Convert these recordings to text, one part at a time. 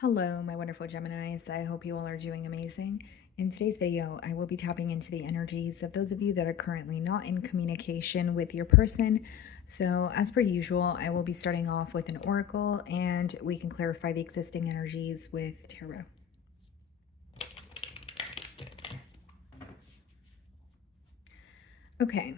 Hello, my wonderful Geminis. I hope you all are doing amazing. In today's video, I will be tapping into the energies of those of you that are currently not in communication with your person. So, as per usual, I will be starting off with an oracle and we can clarify the existing energies with tarot. Okay.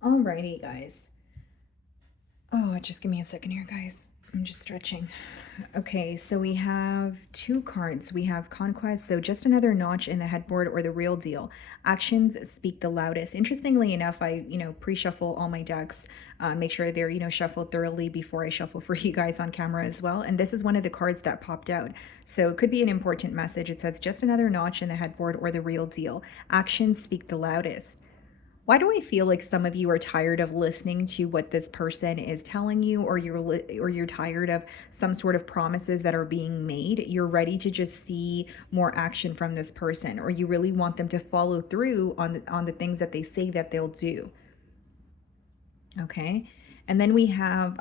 Alrighty, guys. Oh, just give me a second here, guys. I'm just stretching. Okay, so we have two cards. We have Conquest, so just another notch in the headboard, or the real deal. Actions speak the loudest. Interestingly enough, I, pre-shuffle all my decks, make sure they're, shuffled thoroughly before I shuffle for you guys on camera as well. And this is one of the cards that popped out. So it could be an important message. It says just another notch in the headboard, or the real deal. Actions speak the loudest. Why do I feel like some of you are tired of listening to what this person is telling you, or you're tired of some sort of promises that are being made? You're ready to just see more action from this person, or you really want them to follow through on the things that they say that they'll do. Okay. And then we have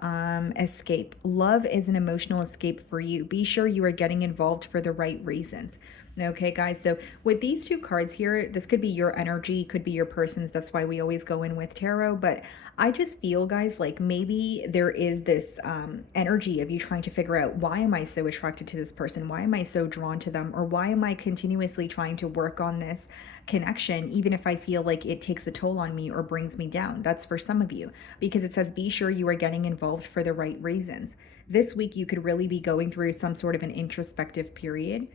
escape. Love is an emotional escape for you. Be sure you are getting involved for the right reasons. Okay, guys. So with these two cards here, this could be your energy, could be your person's. That's why we always go in with tarot. But I just feel, guys, like maybe there is this energy of you trying to figure out, why am I so attracted to this person? Why am I so drawn to them? Or why am I continuously trying to work on this connection, even if I feel like it takes a toll on me or brings me down? That's for some of you, because it says be sure you are getting involved for the right reasons. This week, you could really be going through some sort of an introspective period.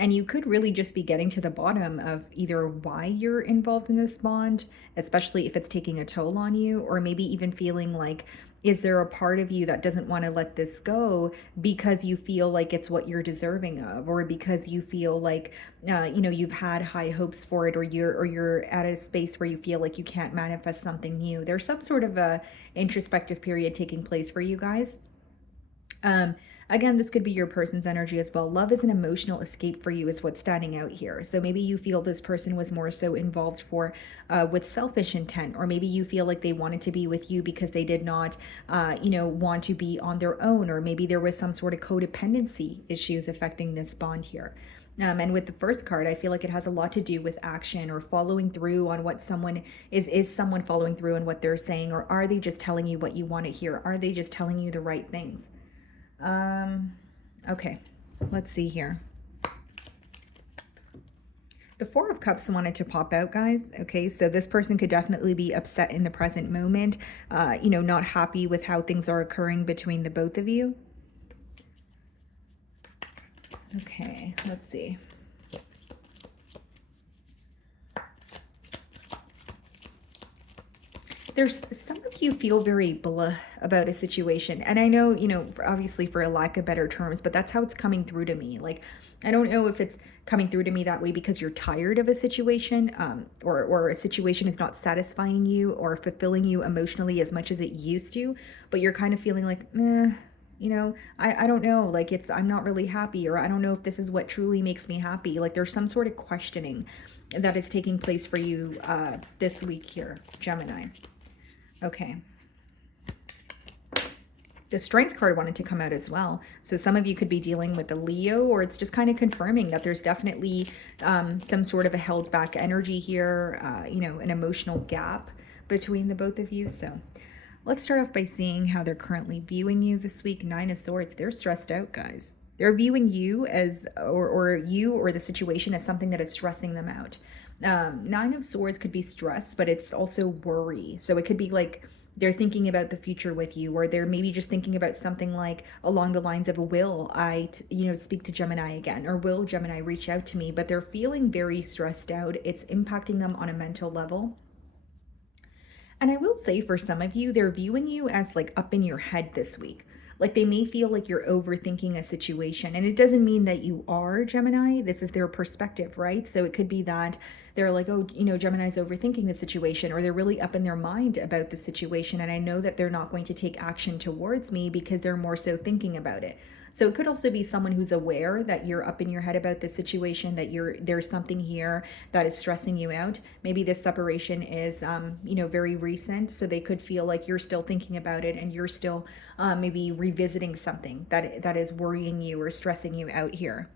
And you could really just be getting to the bottom of either why you're involved in this bond, especially if it's taking a toll on you, or maybe even feeling like, is there a part of you that doesn't want to let this go because you feel like it's what you're deserving of, or because you feel like, you've had high hopes for it, or you're at a space where you feel like you can't manifest something new. There's some sort of a introspective period taking place for you guys. Again, this could be your person's energy as well. Love is an emotional escape for you, is what's standing out here. So maybe you feel this person was more so involved with selfish intent, or maybe you feel like they wanted to be with you because they did not, want to be on their own, or maybe there was some sort of codependency issues affecting this bond here. And with the first card, I feel like it has a lot to do with action, or following through on what someone is someone following through on what they're saying, or are they just telling you what you want to hear? Are they just telling you the right things? Okay, let's see here. The Four of Cups wanted to pop out, guys. Okay, so this person could definitely be upset in the present moment, not happy with how things are occurring between the both of you. Okay, let's see. There's some of you feel very blah about a situation. And I know, obviously for a lack of better terms, but that's how it's coming through to me. Like, I don't know if it's coming through to me that way because you're tired of a situation, or a situation is not satisfying you or fulfilling you emotionally as much as it used to, but you're kind of feeling like, I don't know, like I'm not really happy, or I don't know if this is what truly makes me happy. Like there's some sort of questioning that is taking place for you this week here, Gemini. Okay. The Strength card wanted to come out as well. So some of you could be dealing with a Leo, or it's just kind of confirming that there's definitely some sort of a held back energy here, an emotional gap between the both of you. So let's start off by seeing how they're currently viewing you this week. Nine of Swords. They're stressed out, guys. They're viewing you as, or you or the situation as something that is stressing them out. Nine of Swords could be stress, but it's also worry. So it could be like they're thinking about the future with you, or they're maybe just thinking about something like along the lines of, will I, speak to Gemini again, or will Gemini reach out to me? But they're feeling very stressed out. It's impacting them on a mental level. And I will say, for some of you, they're viewing you as like up in your head this week. Like they may feel like you're overthinking a situation. And it doesn't mean that you are, Gemini. This is their perspective, right? So it could be that they're like, oh, Gemini's overthinking the situation, or they're really up in their mind about the situation. And I know that they're not going to take action towards me because they're more so thinking about it. So it could also be someone who's aware that you're up in your head about the situation, that there's something here that is stressing you out. Maybe this separation is, very recent, so they could feel like you're still thinking about it and you're still maybe revisiting something that is worrying you or stressing you out here.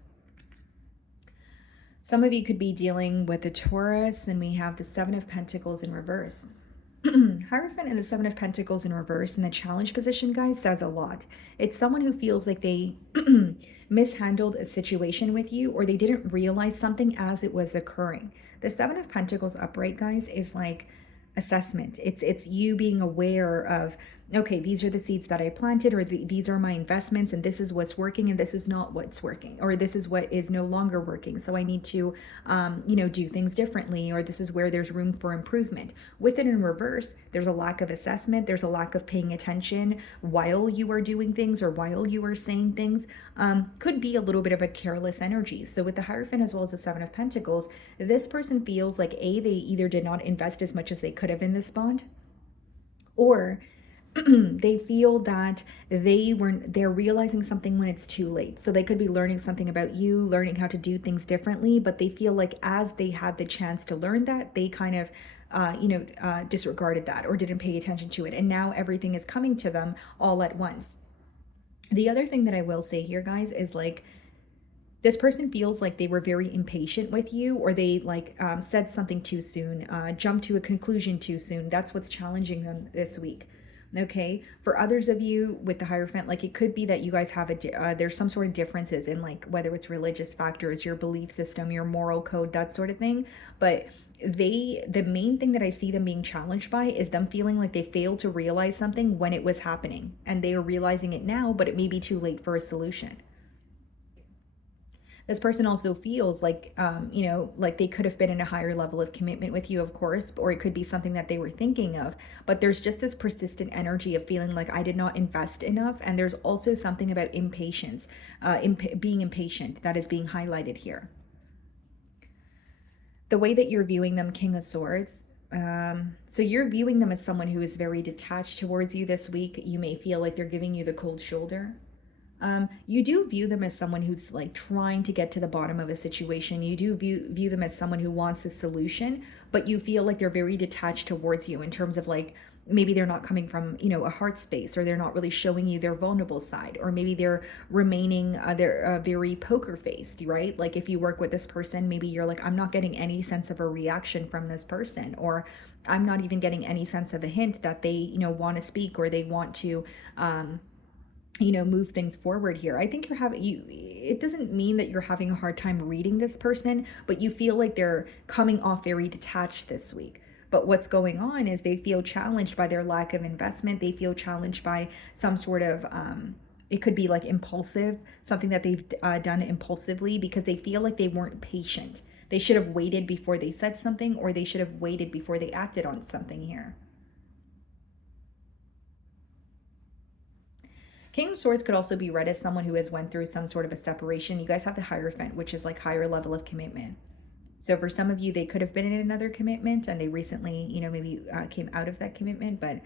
Some of you could be dealing with a Taurus, and we have the Seven of Pentacles in reverse. Hierophant and the Seven of Pentacles in reverse in the challenge position, guys, says a lot. It's someone who feels like they mishandled a situation with you, or they didn't realize something as it was occurring. The Seven of Pentacles upright, guys, is like assessment. It's you being aware of, okay, these are the seeds that I planted, or these are my investments, and this is what's working, and this is not what's working, or this is what is no longer working. So I need to, do things differently, or this is where there's room for improvement. With it in reverse, there's a lack of assessment. There's a lack of paying attention while you are doing things or while you are saying things. Could be a little bit of a careless energy. So with the Hierophant as well as the Seven of Pentacles, this person feels like they either did not invest as much as they could have in this bond, or they feel that they're realizing something when it's too late. So they could be learning something about you, learning how to do things differently, but they feel like as they had the chance to learn that, they kind of disregarded that or didn't pay attention to it, and now everything is coming to them all at once. The other thing that I will say here, guys, is like, this person feels like they were very impatient with you, or they said something too soon, jumped to a conclusion too soon. That's what's challenging them this week. Okay, for others of you with the Hierophant, like, it could be that you guys have there's some sort of differences in, like, whether it's religious factors, your belief system, your moral code, that sort of thing. But the main thing that I see them being challenged by is them feeling like they failed to realize something when it was happening, and they are realizing it now, but it may be too late for a solution. This person also feels like, like they could have been in a higher level of commitment with you, of course, or it could be something that they were thinking of. But there's just this persistent energy of feeling like I did not invest enough. And there's also something about impatience, being impatient, that is being highlighted here. The way that you're viewing them, King of Swords. So you're viewing them as someone who is very detached towards you this week. You may feel like they're giving you the cold shoulder. You do view them as someone who's like trying to get to the bottom of a situation. You do view them as someone who wants a solution, but you feel like they're very detached towards you in terms of, like, maybe they're not coming from, a heart space, or they're not really showing you their vulnerable side, or maybe they're remaining, they're very poker faced, right? Like, if you work with this person, maybe you're like, I'm not getting any sense of a reaction from this person, or I'm not even getting any sense of a hint that they, want to speak, or they want to, move things forward here. I think it doesn't mean that you're having a hard time reading this person, but you feel like they're coming off very detached this week. But what's going on is they feel challenged by their lack of investment. They feel challenged by some sort of, it could be like impulsive, something that they've done impulsively, because they feel like they weren't patient. They should have waited before they said something, or they should have waited before they acted on something here. King of Swords could also be read as someone who has went through some sort of a separation. You guys have the Hierophant, which is like higher level of commitment. So for some of you, they could have been in another commitment, and they recently, maybe came out of that commitment. But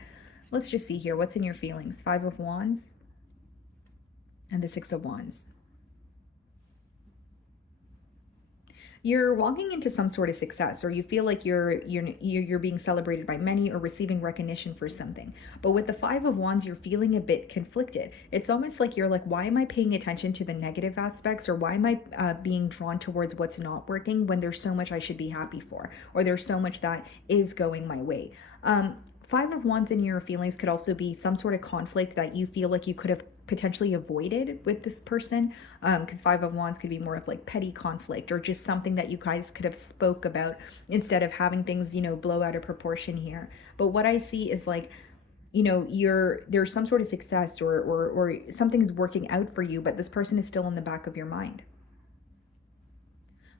let's just see here. What's in your feelings? Five of Wands and the Six of Wands. You're walking into some sort of success, or you feel like you're being celebrated by many, or receiving recognition for something. But with the Five of Wands, you're feeling a bit conflicted. It's almost like you're like, why am I paying attention to the negative aspects, or why am I being drawn towards what's not working when there's so much I should be happy for, or there's so much that is going my way. Five of Wands in your feelings could also be some sort of conflict that you feel like you could have potentially avoided with this person, because Five of Wands could be more of like petty conflict, or just something that you guys could have spoke about instead of having things, blow out of proportion here. But what I see is like, there's some sort of success, or something's working out for you, but this person is still in the back of your mind.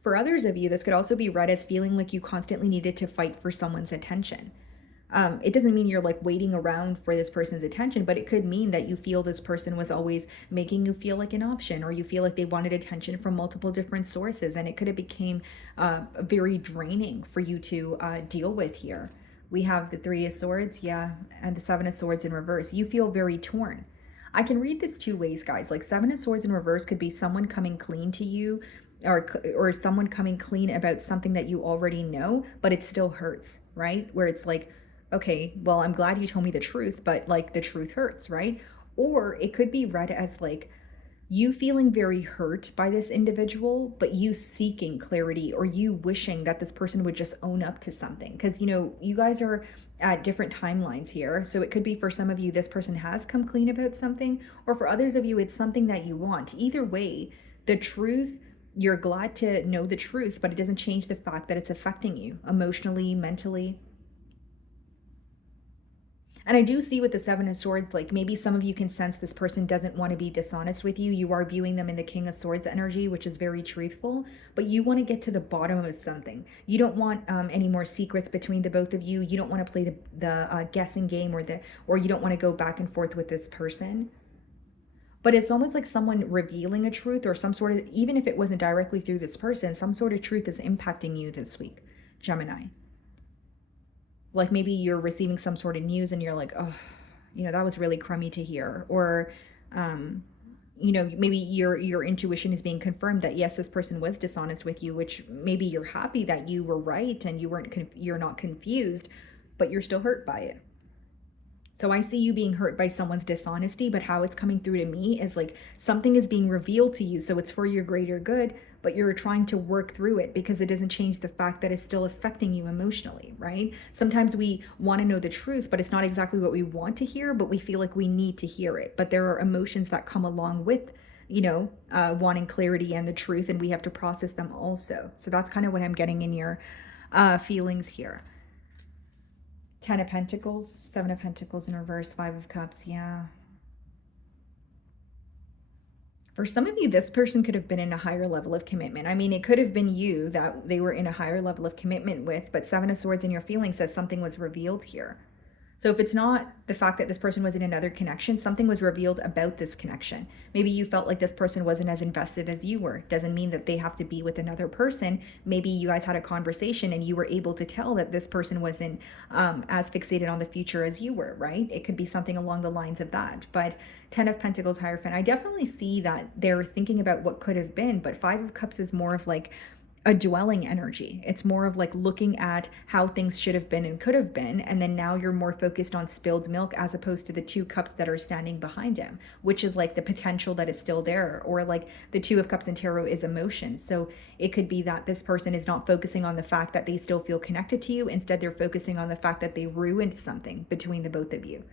For others of you, this could also be read as feeling like you constantly needed to fight for someone's attention. It doesn't mean you're like waiting around for this person's attention, but it could mean that you feel this person was always making you feel like an option, or you feel like they wanted attention from multiple different sources, and it could have became very draining for you to deal with here. We have the Three of Swords, and the Seven of Swords in reverse. You feel very torn. I can read this two ways, guys. Like Seven of Swords in reverse could be someone coming clean to you, or someone coming clean about something that you already know, but it still hurts, right? Where it's like, okay, well, I'm glad you told me the truth, but like the truth hurts, right? Or it could be read as like you feeling very hurt by this individual, but you seeking clarity or you wishing that this person would just own up to something. Because, you know, you guys are at different timelines here. So it could be for some of you, this person has come clean about something, or for others of you, it's something that you want. Either way, the truth, you're glad to know the truth, but it doesn't change the fact that it's affecting you emotionally, mentally. And I do see with the Seven of Swords, like maybe some of you can sense this person doesn't want to be dishonest with you. You are viewing them in the King of Swords energy, which is very truthful, but you want to get to the bottom of something. You don't want any more secrets between the both of you. You don't want to play the guessing game, or you don't want to go back and forth with this person. But it's almost like someone revealing a truth or some sort of, even if it wasn't directly through this person, some sort of truth is impacting you this week, Gemini. Like maybe you're receiving some sort of news and you're like, oh, you know, that was really crummy to hear. Or you know, maybe your intuition is being confirmed that yes, this person was dishonest with you, which maybe you're happy that you were right and you're not confused, but you're still hurt by it. So I see you being hurt by someone's dishonesty, but how it's coming through to me is like something is being revealed to you. So it's for your greater good, but you're trying to work through it because it doesn't change the fact that it's still affecting you emotionally, right? Sometimes we want to know the truth, but it's not exactly what we want to hear, but we feel like we need to hear it. But there are emotions that come along with, you know, wanting clarity and the truth, and we have to process them also. So that's kind of what I'm getting in your feelings here. 10 of Pentacles, 7 of Pentacles in reverse, 5 of Cups, yeah. For some of you, this person could have been in a higher level of commitment. I mean, it could have been you that they were in a higher level of commitment with, but 7 of Swords in your feelings says something was revealed here. So if it's not the fact that this person was in another connection, something was revealed about this connection. Maybe you felt like this person wasn't as invested as you were. Doesn't mean that they have to be with another person. Maybe you guys had a conversation and you were able to tell that this person wasn't as fixated on the future as you were, right? It could be something along the lines of that. But 10 of Pentacles, Hierophant, I definitely see that they're thinking about what could have been, but 5 of Cups is more of like a dwelling energy. It's more of like looking at how things should have been and could have been, and then now you're more focused on spilled milk as opposed to the 2 cups that are standing behind him, which is like the potential that is still there. Or like the 2 of Cups in tarot is emotion. So it could be that this person is not focusing on the fact that they still feel connected to you. Instead, they're focusing on the fact that they ruined something between the both of you.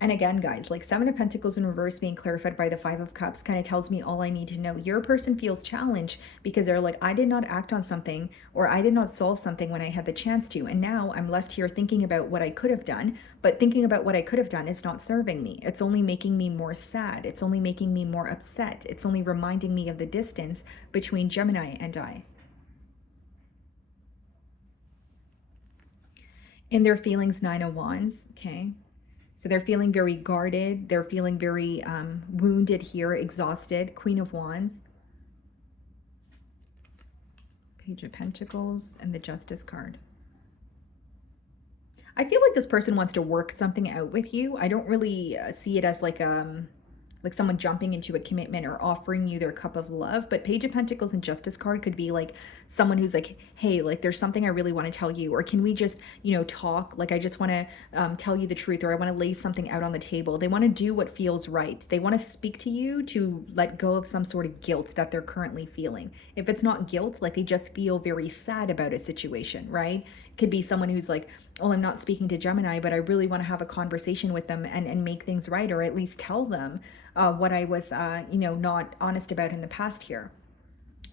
And again, guys, like 7 of Pentacles in reverse being clarified by the 5 of Cups kind of tells me all I need to know. Your person feels challenged because they're like, I did not act on something, or I did not solve something when I had the chance to. And now I'm left here thinking about what I could have done. But thinking about what I could have done is not serving me. It's only making me more sad. It's only making me more upset. It's only reminding me of the distance between Gemini and I. In their feelings, 9 of Wands, okay? So they're feeling very guarded. They're feeling very wounded here, exhausted. Queen of Wands. Page of Pentacles and the Justice card. I feel like this person wants to work something out with you. I don't really see it as like someone jumping into a commitment or offering you their cup of love. But Page of Pentacles and Justice card could be like someone who's like, hey, like there's something I really want to tell you, or can we just, you know, talk? Like I just want to tell you the truth, or I want to lay something out on the table. They want to do what feels right. They want to speak to you to let go of some sort of guilt that they're currently feeling. If it's not guilt, like they just feel very sad about a situation, right? It could be someone who's like, oh, I'm not speaking to Gemini, but I really want to have a conversation with them and make things right, or at least tell them what I was, you know, not honest about in the past here.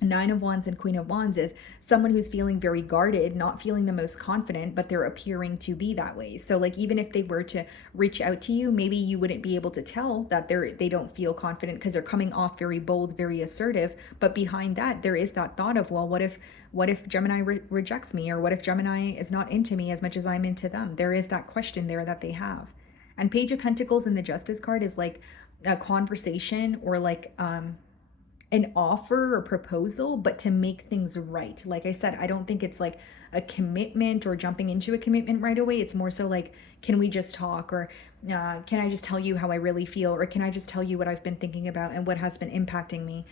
9 of Wands and Queen of Wands is someone who's feeling very guarded, not feeling the most confident, but they're appearing to be that way. So like even if they were to reach out to you, maybe you wouldn't be able to tell that they don't feel confident because they're coming off very bold, very assertive. But behind that, there is that thought of, well, what if Gemini rejects me, or what if Gemini is not into me as much as I'm into them? There is that question there that they have. And Page of Pentacles in the Justice card is like a conversation, or like an offer or proposal, but to make things right. Like I said, I don't think it's like a commitment or jumping into a commitment right away. It's more so like, can we just talk? Or can I just tell you how I really feel? Or can I just tell you what I've been thinking about and what has been impacting me?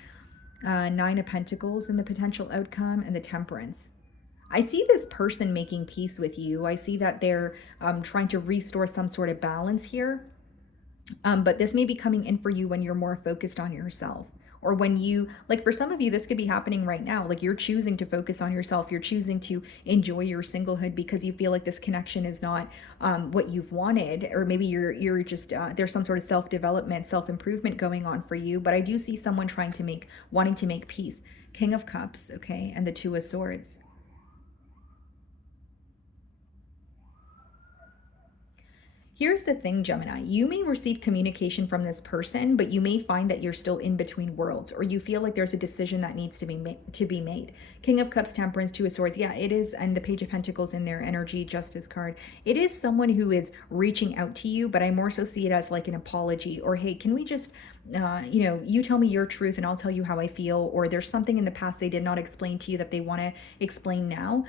Nine of Pentacles and the potential outcome, and the Temperance. I see this person making peace with you. I see that they're trying to restore some sort of balance here. But this may be coming in for you when you're more focused on yourself. Or when you, like for some of you, this could be happening right now. Like you're choosing to focus on yourself. You're choosing to enjoy your singlehood because you feel like this connection is not what you've wanted. Or maybe you're just, there's some sort of self-development, self-improvement going on for you. But I do see someone wanting to make peace. King of Cups, okay, and the Two of Swords. Here's the thing, Gemini. You may receive communication from this person, but you may find that you're still in between worlds, or you feel like there's a decision that needs to be made. King of Cups, Temperance, Two of Swords. Yeah, it is, and the Page of Pentacles in their energy, Justice card. It is someone who is reaching out to you, but I more so see it as like an apology, or hey, can we just you tell me your truth and I'll tell you how I feel, or there's something in the past they did not explain to you that they want to explain now.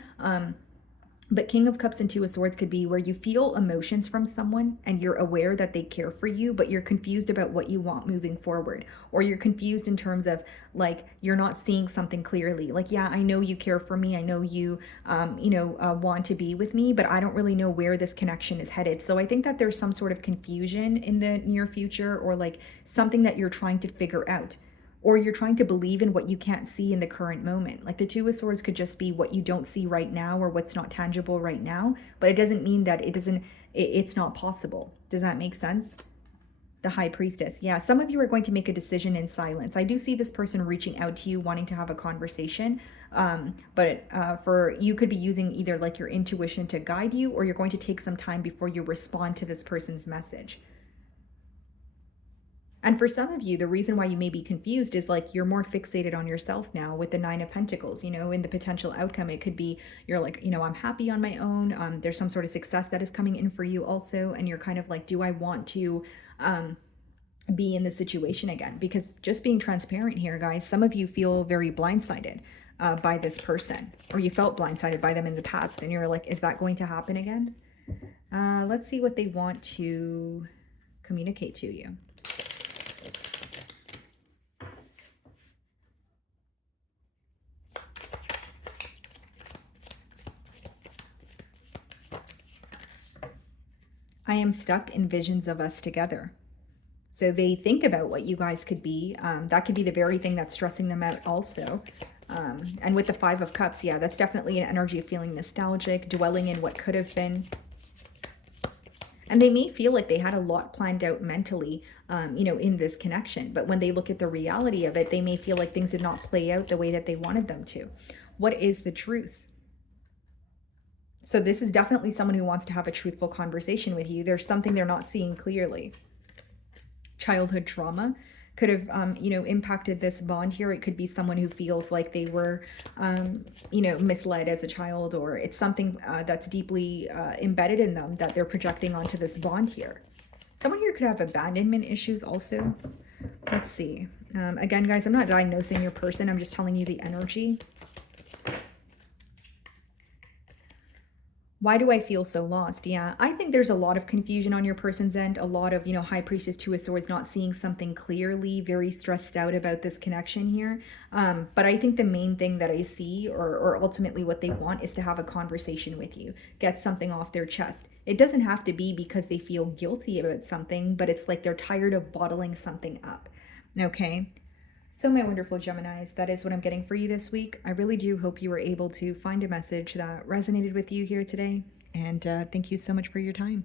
But King of Cups and Two of Swords could be where you feel emotions from someone and you're aware that they care for you, but you're confused about what you want moving forward. Or you're confused in terms of like, you're not seeing something clearly. Like, yeah, I know you care for me. I know you, want to be with me, but I don't really know where this connection is headed. So I think that there's some sort of confusion in the near future, or like something that you're trying to figure out, or you're trying to believe in what you can't see in the current moment. Like the Two of Swords could just be what you don't see right now, or what's not tangible right now, but it doesn't mean that it's not possible. Does that make sense? The High Priestess. Yeah, some of you are going to make a decision in silence. I do see this person reaching out to you, wanting to have a conversation. But for you could be using either like your intuition to guide you, or you're going to take some time before you respond to this person's message. And for some of you, the reason why you may be confused is like you're more fixated on yourself now with the Nine of Pentacles. In the potential outcome, it could be you're like, I'm happy on my own. There's some sort of success that is coming in for you also. And you're kind of like, do I want to be in this situation again? Because just being transparent here, guys, some of you feel very blindsided by this person, or you felt blindsided by them in the past. And you're like, is that going to happen again? Let's see what they want to communicate to you. I am stuck in visions of us together. So they think about what you guys could be. That could be the very thing that's stressing them out also. And with the Five of Cups, yeah, that's definitely an energy of feeling nostalgic, dwelling in what could have been. And they may feel like they had a lot planned out mentally, in this connection. But when they look at the reality of it, they may feel like things did not play out the way that they wanted them to. What is the truth? So this is definitely someone who wants to have a truthful conversation with you. There's something they're not seeing clearly. Childhood trauma could have, impacted this bond here. It could be someone who feels like they were, misled as a child, or it's something that's deeply embedded in them that they're projecting onto this bond here. Someone here could have abandonment issues also. Let's see. Again, guys, I'm not diagnosing your person. I'm just telling you the energy. Why do I feel so lost? Yeah, I think there's a lot of confusion on your person's end. A lot of, High Priestess, Two of Swords, not seeing something clearly, very stressed out about this connection here. But I think the main thing that I see, or ultimately what they want, is to have a conversation with you, get something off their chest. It doesn't have to be because they feel guilty about something, but it's like they're tired of bottling something up. Okay. So my wonderful Geminis, that is what I'm getting for you this week. I really do hope you were able to find a message that resonated with you here today. And thank you so much for your time.